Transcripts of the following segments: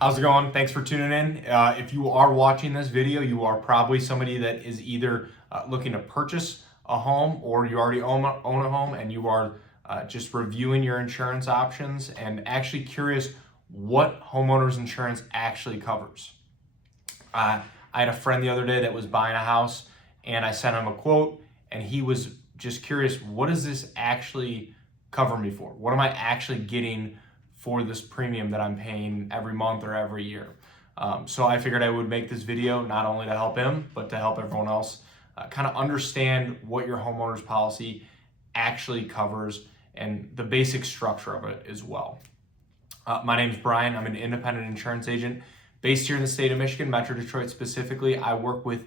How's it going? Thanks for tuning in. If you are watching this video, you are probably somebody that is either looking to purchase a home or you already own a home and you are just reviewing your insurance options and actually curious what homeowners insurance actually covers. I had a friend the other day that was buying a house and I sent him a quote and he was just curious, what does this actually cover me for? What am I actually getting for this premium that I'm paying every month or every year? So I figured I would make this video not only to help him, but to help everyone else kind of understand what your homeowner's policy actually covers and the basic structure of it as well. My name is Brian. I'm an independent insurance agent based here in the state of Michigan, Metro Detroit specifically. I work with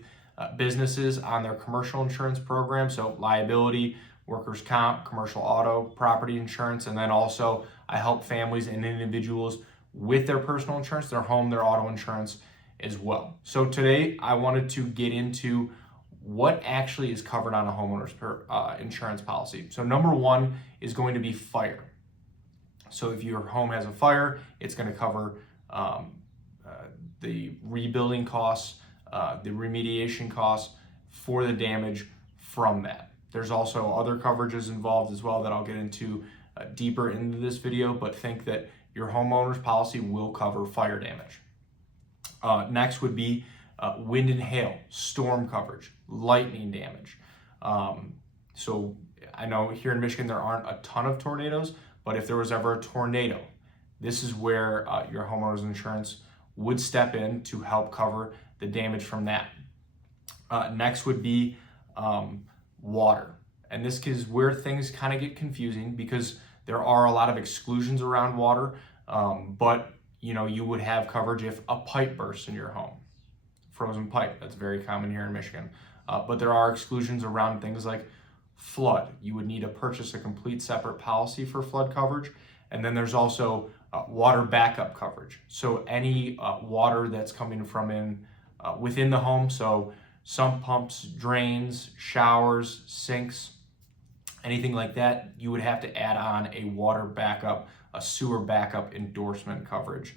businesses on their commercial insurance program, so liability, workers' comp, commercial auto, property insurance, and then also I help families and individuals with their personal insurance, their home, their auto insurance as well. So today I wanted to get into what actually is covered on a homeowner's insurance policy. So number one is going to be fire. So if your home has a fire, it's going to cover the rebuilding costs, the remediation costs for the damage from that. There's also other coverages involved as well that I'll get into deeper into this video, but think that your homeowner's policy will cover fire damage. Next would be wind and hail, storm coverage, lightning damage. So I know here in Michigan there aren't a ton of tornadoes, but if there was ever a tornado, this is where your homeowner's insurance would step in to help cover the damage from that. Next would be water. And this is where things kind of get confusing because there are a lot of exclusions around water, but you would have coverage if a pipe bursts in your home. Frozen pipe, that's very common here in Michigan. But there are exclusions around things like flood. You would need to purchase a complete separate policy for flood coverage. And then there's also water backup coverage. So any water that's coming from within the home, so sump pumps, drains, showers, sinks, anything like that, you would have to add on a water backup, a sewer backup endorsement coverage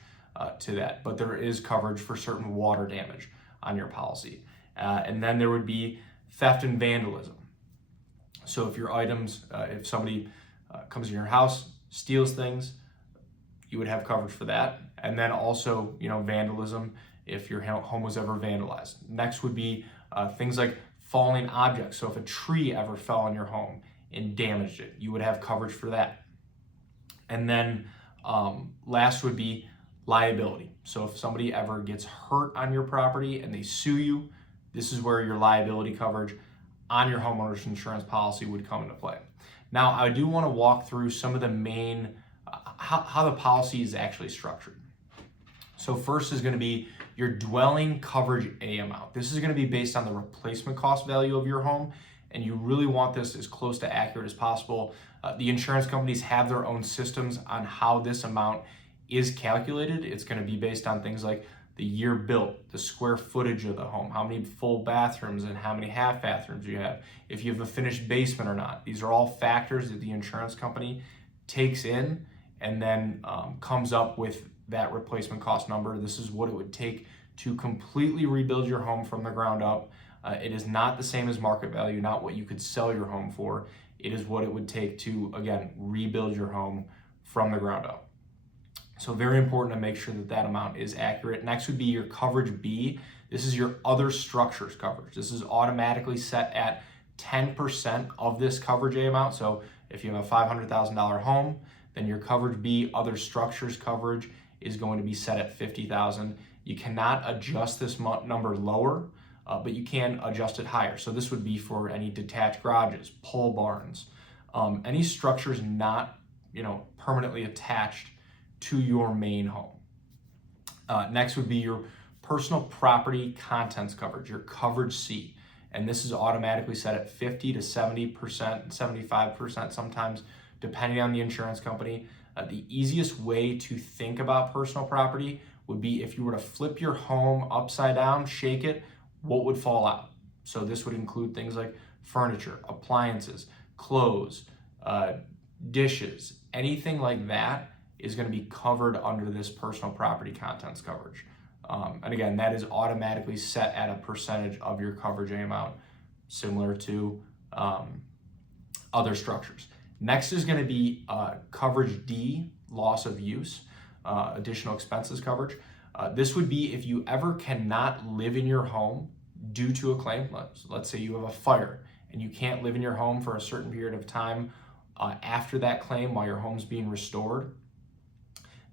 to that. But there is coverage for certain water damage on your policy. And then there would be theft and vandalism. So if your items, if somebody comes in your house, steals things, you would have coverage for that. And then also, vandalism if your home was ever vandalized. Next would be things like falling objects. So if a tree ever fell on your home and damaged it, you would have coverage for that. And then last would be liability. So if somebody ever gets hurt on your property and they sue you, this is where your liability coverage on your homeowner's insurance policy would come into play. Now, I do want to walk through some of the main, how the policy is actually structured. So first is going to be your dwelling coverage A amount. This is going to be based on the replacement cost value of your home, and you really want this as close to accurate as possible. The insurance companies have their own systems on how this amount is calculated. It's going to be based on things like the year built, the square footage of the home, how many full bathrooms and how many half bathrooms you have, if you have a finished basement or not. These are all factors that the insurance company takes in and then comes up with that replacement cost number. This is what it would take to completely rebuild your home from the ground up. It is not the same as market value, not what you could sell your home for. It is what it would take to, again, rebuild your home from the ground up. So very important to make sure that that amount is accurate. Next would be your coverage B. This is your other structures coverage. This is automatically set at 10% of this coverage A amount. So if you have a $500,000 home, then your coverage B, other structures coverage, is going to be set at $50,000. You cannot adjust this number lower, but you can adjust it higher. So this would be for any detached garages, pole barns, any structures not, permanently attached to your main home. Next would be your personal property contents coverage, your coverage C. And this is automatically set at 50 to 70%, 75% sometimes, depending on the insurance company. The easiest way to think about personal property would be if you were to flip your home upside down, shake it, what would fall out? So this would include things like furniture, appliances, clothes, dishes, anything like that is going to be covered under this personal property contents coverage. And again, that is automatically set at a percentage of your coverage A amount, similar to other structures. Next is going to be coverage D, loss of use, additional expenses coverage. This would be if you ever cannot live in your home due to a claim. Let's say you have a fire and you can't live in your home for a certain period of time after that claim while your home's being restored.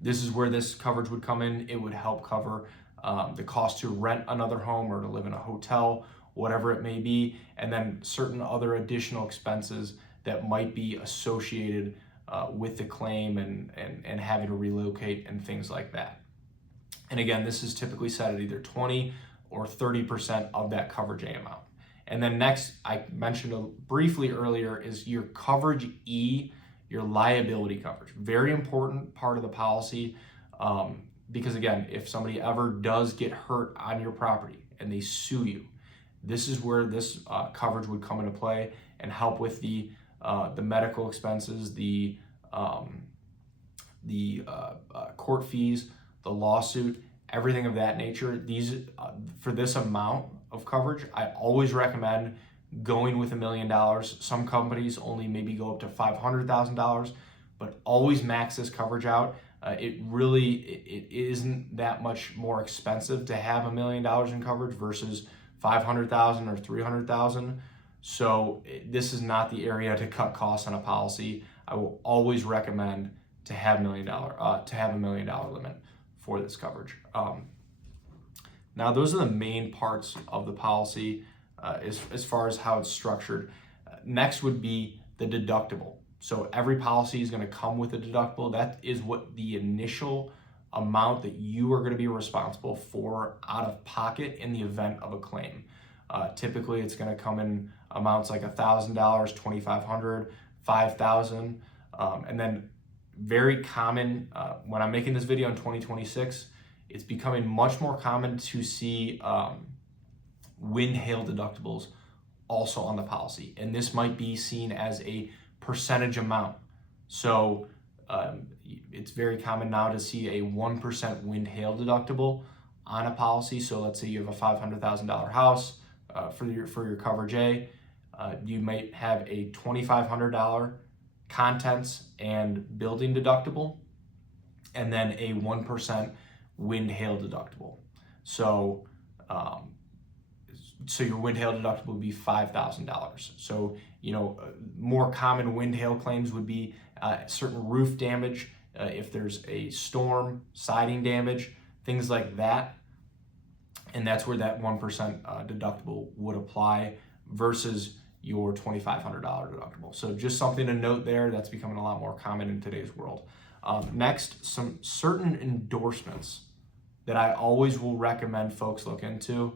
This is where this coverage would come in. It would help cover the cost to rent another home or to live in a hotel, whatever it may be, and then certain other additional expenses that might be associated with the claim and having to relocate and things like that. And again, this is typically set at either 20 or 30% of that coverage A amount. And then next, I mentioned briefly earlier, is your coverage E, your liability coverage. Very important part of the policy because again, if somebody ever does get hurt on your property and they sue you, this is where this coverage would come into play and help with the medical expenses, the court fees, the lawsuit, everything of that nature. These for this amount of coverage, I always recommend going with $1 million. Some companies only maybe go up to $500,000, but always max this coverage out. It isn't that much more expensive to have $1 million in coverage versus $500,000 or $300,000. So this is not the area to cut costs on a policy. I will always recommend to have $1 million limit for this coverage. Now those are the main parts of the policy as far as how it's structured. Next would be the deductible. So every policy is going to come with a deductible. That is what the initial amount that you are going to be responsible for out of pocket in the event of a claim. Typically, it's going to come in amounts like $1,000, $2,500, $5,000, and then very common when I'm making this video in 2026, it's becoming much more common to see wind hail deductibles also on the policy, and this might be seen as a percentage amount. So it's very common now to see a 1% wind hail deductible on a policy. So let's say you have a $500,000 house for your coverage A, you might have a $2,500 contents and building deductible, and then a 1% wind hail deductible. So your wind hail deductible would be $5,000. So, more common wind hail claims would be certain roof damage, if there's a storm, siding damage, things like that. And that's where that 1% deductible would apply versus your $2,500 deductible. So just something to note there. That's becoming a lot more common in today's world. Next, some certain endorsements that I always will recommend folks look into.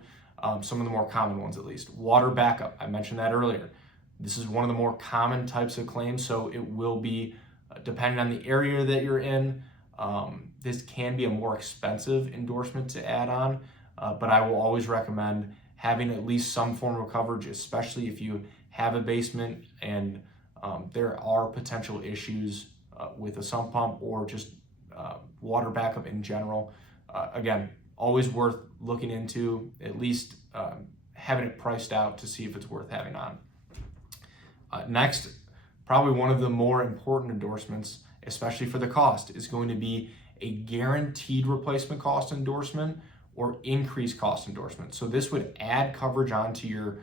Some of the more common ones, at least. Water backup, I mentioned that earlier. This is one of the more common types of claims, so it will be, depending on the area that you're in, this can be a more expensive endorsement to add on, but I will always recommend having at least some form of coverage, especially if you have a basement and there are potential issues with a sump pump or just water backup in general. Again, always worth looking into, at least having it priced out to see if it's worth having on. Next, probably one of the more important endorsements, especially for the cost, is going to be a guaranteed replacement cost endorsement or increased cost endorsement. So this would add coverage onto your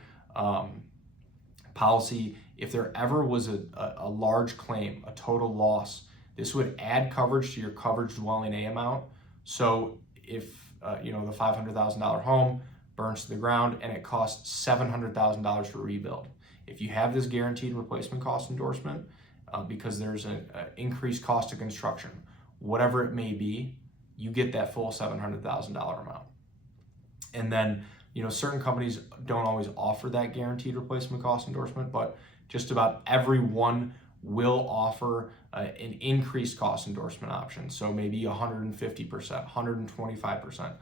policy if there ever was a large claim, a total loss. This would add coverage to your coverage dwelling A amount. So if the $500,000 home burns to the ground and it costs $700,000 to rebuild, if you have this guaranteed replacement cost endorsement, because there's an increased cost of construction, whatever it may be, you get that full $700,000 amount. And then, certain companies don't always offer that guaranteed replacement cost endorsement, but just about everyone will offer an increased cost endorsement option. So maybe 150%, 125%.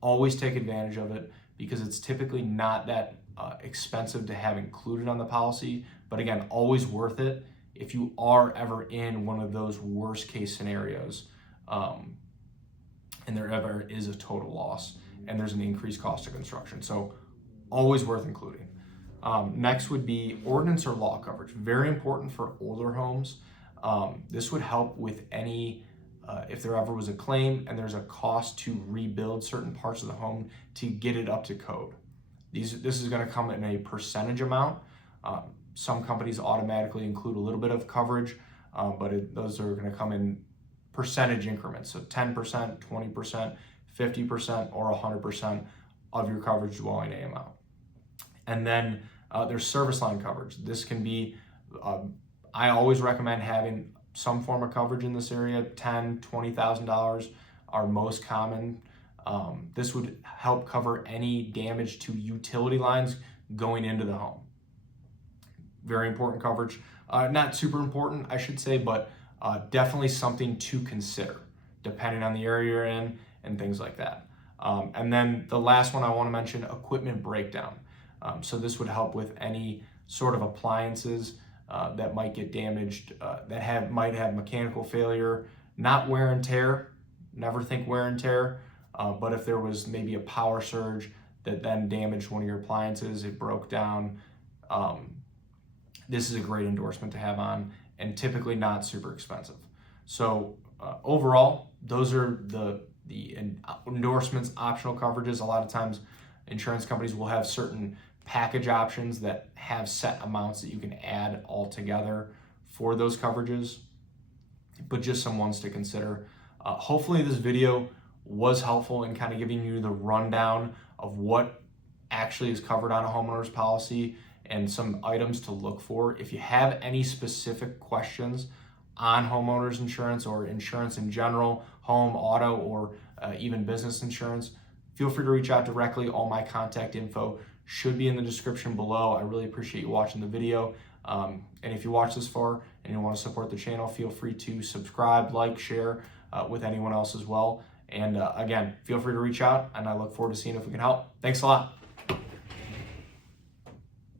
Always take advantage of it because it's typically not that expensive to have included on the policy. But again, always worth it if you are ever in one of those worst case scenarios, and there ever is a total loss and there's an increased cost of construction. So always worth including. Next would be ordinance or law coverage. Very important for older homes. This would help with any, if there ever was a claim and there's a cost to rebuild certain parts of the home to get it up to code. This is going to come in a percentage amount. Some companies automatically include a little bit of coverage, but those are going to come in percentage increments. So 10%, 20%, 50%, or 100% of your coverage dwelling A amount. And then there's service line coverage. This can be, I always recommend having some form of coverage in this area. $10,000, $20,000 are most common. This would help cover any damage to utility lines going into the home. Very important coverage. Not super important, I should say, but definitely something to consider depending on the area you're in and things like that. And then the last one I want to mention, equipment breakdown. So this would help with any sort of appliances that might get damaged, that might have mechanical failure, not wear and tear. Never think wear and tear, but if there was maybe a power surge that then damaged one of your appliances, it broke down, this is a great endorsement to have on, and typically not super expensive. So overall, those are the endorsements, optional coverages. A lot of times insurance companies will have certain package options that have set amounts that you can add all together for those coverages, but just some ones to consider. Hopefully this video was helpful in kind of giving you the rundown of what actually is covered on a homeowner's policy and some items to look for. If you have any specific questions on homeowners insurance or insurance in general, home, auto, or even business insurance, feel free to reach out directly. All my contact info should be in the description below. I really appreciate you watching the video. And if you watch this far and you want to support the channel, feel free to subscribe, like, share with anyone else as well. And again, feel free to reach out, and I look forward to seeing if we can help. Thanks a lot.